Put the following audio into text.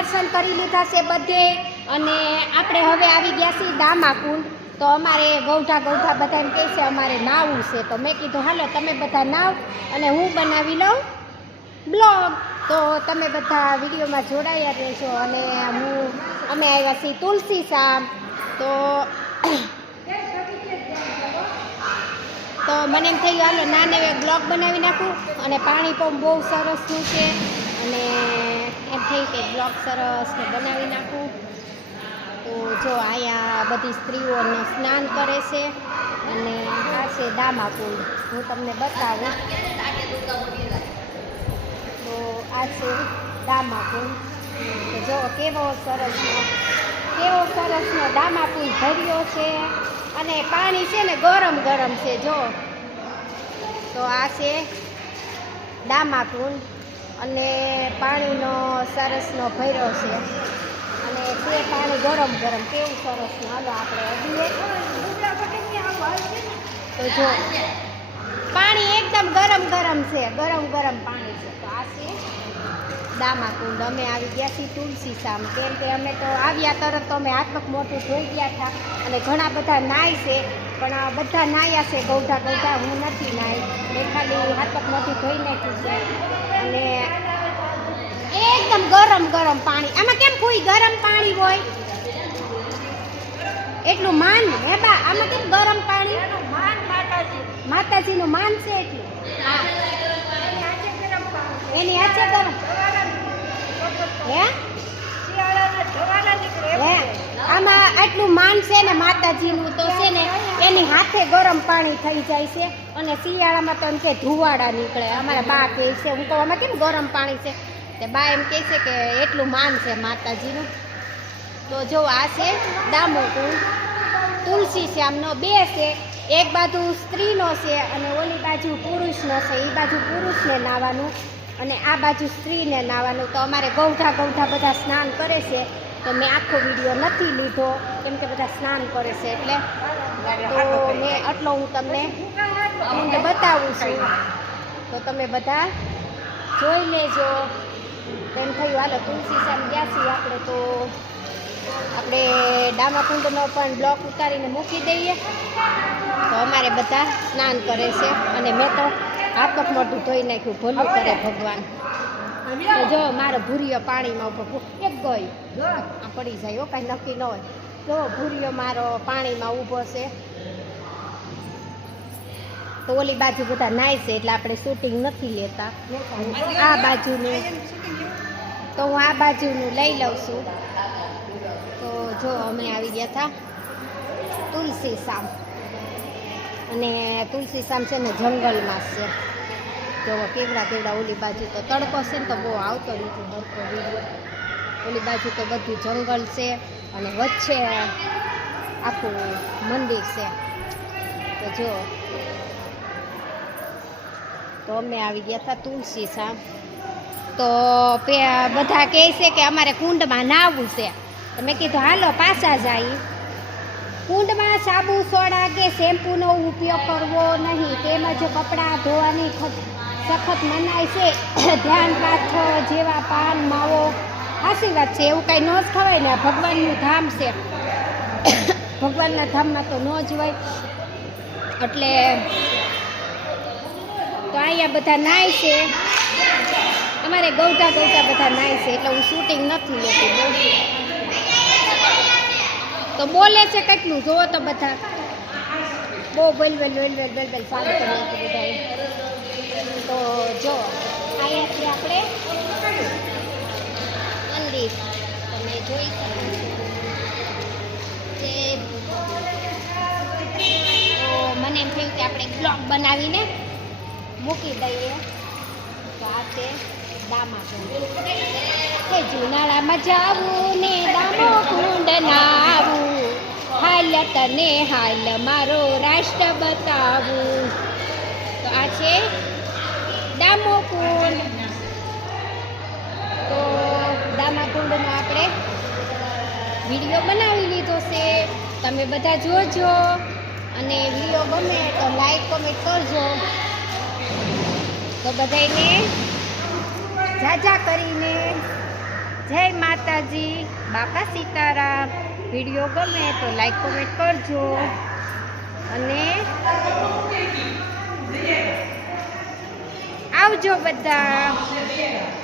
દર્શન કરી લીધા છે બધે અને આપણે હવે આવી ગયા છીએ દામાકુંડ. તો અમારે ગૌઠા બધા એમ કહે છે અમારે નાવું છે. તો મેં કીધું હાલો તમે બધા નાવ અને હું બનાવી લઉં બ્લોગ. તો તમે બધા વિડીયોમાં જોડાયા રહેશો. અને અમે આવ્યા છીએ તુલસી શામ. તો મને એમ થયું હાલો નાને બ્લોગ બનાવી નાખું. અને પાણી પણ બહુ સરસનું છે અને એમ થયું કે બ્લોગ સરસ બનાવી નાખું. તો જો અહીંયા બધી સ્ત્રીઓને સ્નાન કરે છે અને આ છે દામાકુંડ. હું તમને બતાવું. તો આ છે દામાકુંડ. તો જો કેવો સરસનો દામાકુંડ ભર્યો છે અને પાણી છે ને ગરમ છે જો. તો આ છે દામાકુંડ અને પાણીનો સરસનો ભર્યો છે અને તે પાણી ગરમ કેવું સરસનું. હાલો આપણે અડીએ. તો જો પાણી એકદમ ગરમ છે, ગરમ પાણી છે. તો આ છે દામાકુંડ. અમે આવી ગયા છીએ તુલસી શામ. કેમ કે અમે તો આવ્યા તરત તો અમે હાથ પગ મોટું ધોઈ ગયા હતા અને ઘણા બધા નાય છે પણ બધા નાયા છે ગૌઠા. હું નથી નાઈ. મેં ખાલી હાથ પગ મોટું ધોઈ નાખ્યું છે અને એકદમ ગરમ પાણી. આમાં કેમ કોઈ ગરમ પાણી હોય એટલું માન હે બા? આમાં કેમ ગરમ પાણી? માતાજીનું માન છે એટલું. હા એની હાથે ગરમ હે આમાં આટલું માન છે ને માતાજીનું. તો છે ને એની હાથે ગરમ પાણી થઈ જાય છે અને શિયાળામાં તો એમ કે ધુવાડા નીકળે. અમારા બા કહે છે. હું કહું આમાં કેમ ગરમ પાણી છે? તે બા એમ કહે છે કે એટલું માન છે માતાજીનું. તો જો આ છે દામાકુંડ. તુલસી શ્યામનો બે છે. એક બાજુ સ્ત્રીનો છે અને ઓલી બાજુ પુરુષનો છે. એ બાજુ પુરુષને નાવાનું અને આ બાજુ સ્ત્રીને નાવાનું. તો અમારે ગૌઠા બધા સ્નાન કરે છે. તો મેં આખો વિડીયો નથી લીધો કેમ કે બધા સ્નાન કરે છે એટલે. તો મેં આટલો હું તમને બતાવું છું. તો તમે બધા જોઈ લેજો. એમ થયું હાલો તુલસી શામ ગયા છીએ આપણે. તો આપણે દામાકુંડનો પણ બ્લોક ઉતારીને મૂકી દઈએ. તો અમારે બધા સ્નાન કરે છે અને મેં તો હાથ પગ મોઢું ધોઈ નાખ્યું. ભલું કરે ભગવાન. તો જો મારો ભૂરિયો પાણીમાં ઉપર એક ગઈ આ પડી જાય. કાંઈ નક્કી ન હોય. જો ભૂરિયો મારો પાણીમાં ઊભો છે. તો ઓલી બાજુ બધા નાય છે એટલે આપણે શૂટિંગ નથી લેતા. આ બાજુનું તો હું આ બાજુનું લઈ લઉં છું. તો જો અમે આવી ગયા હતા તુલસી શામ. અને તુલસી શામ છે ને જંગલમાં છે. જો કેવડા ઓલી બાજુ તો તડકો છે ને તો બહુ આવતો નથી બરકો વિડીયો. ઓલી બાજુ તો બધું જંગલ છે અને વચ્ચે આખું મંદિર છે. તો જો તો અમે આવી ગયા હતા તુલસી શામ. તો બધા કહે છે કે અમારે કુંડમાં નાહવું છે. તો મેં કીધું હાલો પાછા જાય. કુંડમાં સાબુ સોડા કે શેમ્પૂનો ઉપયોગ કરવો નહીં. તેમજ કપડાં ધોવાની સખત મનાય છે. ધ્યાન પાથર જેવા પાન માવો સાચી વાત છે. એવું કાંઈ ન જ ખવાય ને. ભગવાનનું ધામ છે. ભગવાનના ધામમાં તો ન જ હોય એટલે. તો અહીંયા બધા નાય છે. અમારે ગૌઠા બધા નાય છે એટલે હું શૂટિંગ નથી લેતી. તો બોલે છે કેટલું જોવો તો બધા બહુ વેલ સારું કરી નાખ્યું બધા. તો જો અહીંયાથી આપણે મંદિર તમે જોઈ શકો છો. તો મને એમ થયું કે આપણે બ્લોગ બનાવીને મૂકી દઈએ. તો આ છે દામાકુંડ. કે જુનાળામાં જાવું ને દામાકુંડ નાવું. હાલ તને હાલ મારો રાષ્ટ્ર બતાવું. તો આ છે દામાકુંડ. તો દામાકુંડનો આપણે વિડીયો બનાવી લીધો છે. તમે બધા જોજો અને વિડીયો ગમે તો લાઈક કમેન્ટ કરજો. તો બધાને જાજા કરીને જય માતાજી, બાપા સીતારામ. વિડીયો ગમે તો લાઈક કોમેન્ટ કરજો અને આવજો બધા.